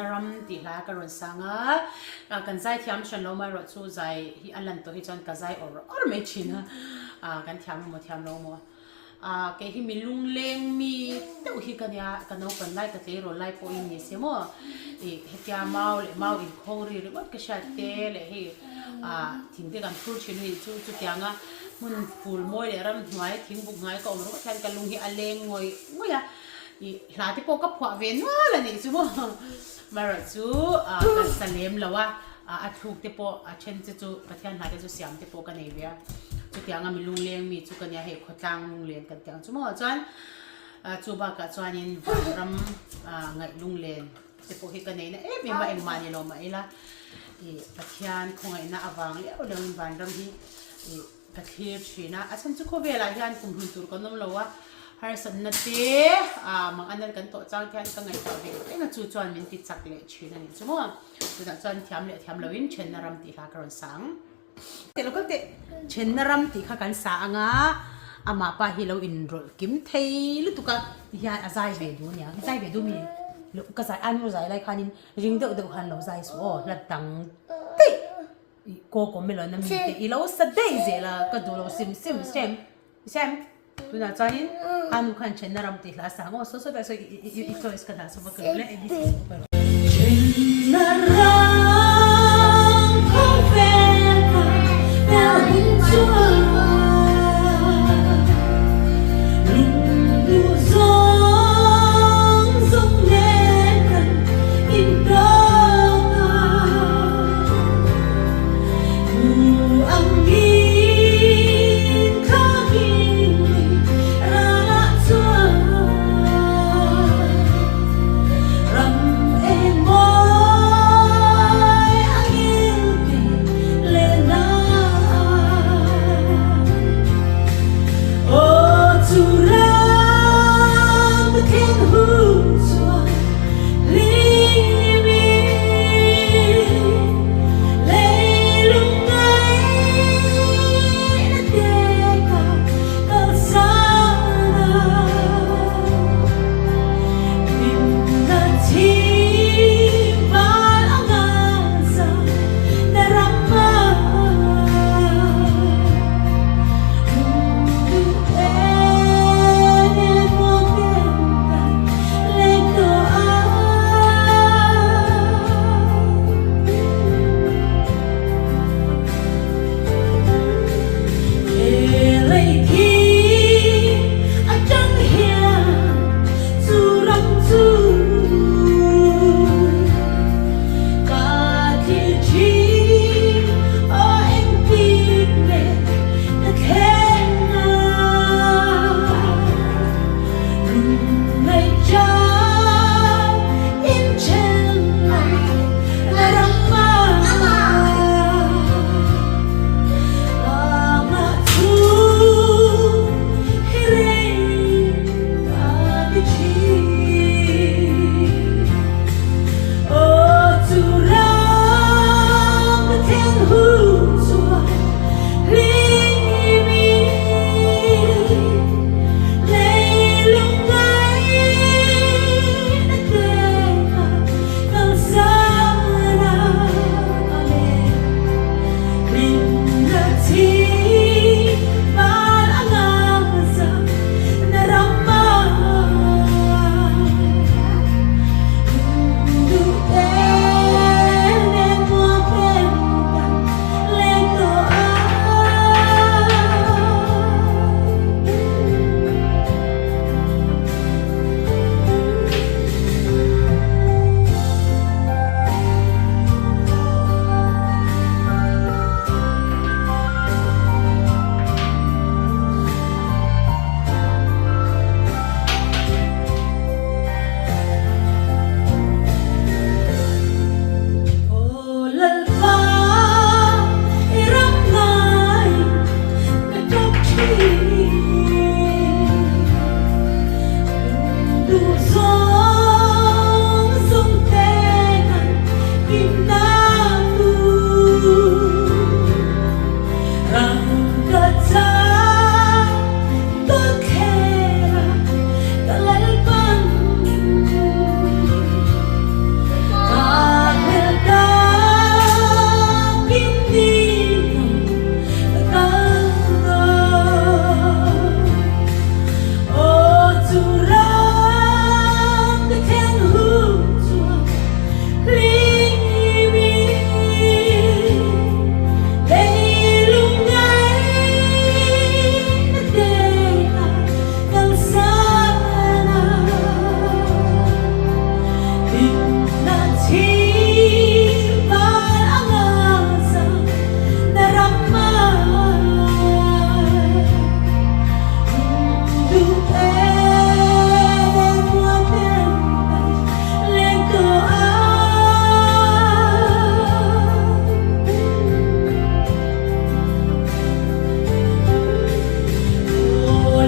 naram ti la ka ron sanga kan zai thiam shan lo mai ro chu zai hi alan to hi chon ka zai or me china kan thiam lo mo ke hi mi lung leng mi to hi kan ya kan no kan lai ka te ro lai po in ni se mo he kya mau in khori ri bot ka sha te le hi thing te kan phur chin hi chu tianga mun ful moi le ram ngai thing buk ngai ko ro than ka lung hi aleng ngoi ya i hla ti po ka phwa ve no la ni chu mo mara chu kan salem lawa a thuk te po a chen chu pathian na te chu siam te po ka nei ve chu tianga mi lung leng mi chu kan ya he khotang lung leng kan tiang chu mo chuan chu ba ka chuan in ram ngai lung len te po hi ka nei na me ma eng ma ni lo ma ela i pathian khongai na awang le o leng ban ram hi i pathir china a chan chu kho vela hian kum hun tur konom lowa har san na te mang anal kan to chang khan ka ngai ta ve te na chu chuan min ti chak le china ni chu mo chu da chuan thiam loin chen na ram ti la karon sang te lo te chen na ram ti kha kan sa anga ama pa hi lo in rol kim thei lu tu ka ya azai ve du nya zai ve du mi lu ka zai an ro zai lai khanin ring de khan lo zai so la tang te ko me lo na mi te i lo sa dei ze la ka du lo sem tu na chain anu khan chen na ram ti la sa ngo so da so i to is ka da so ba ka le edit chen na ram không ve ta theo hình chúa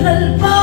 lal pa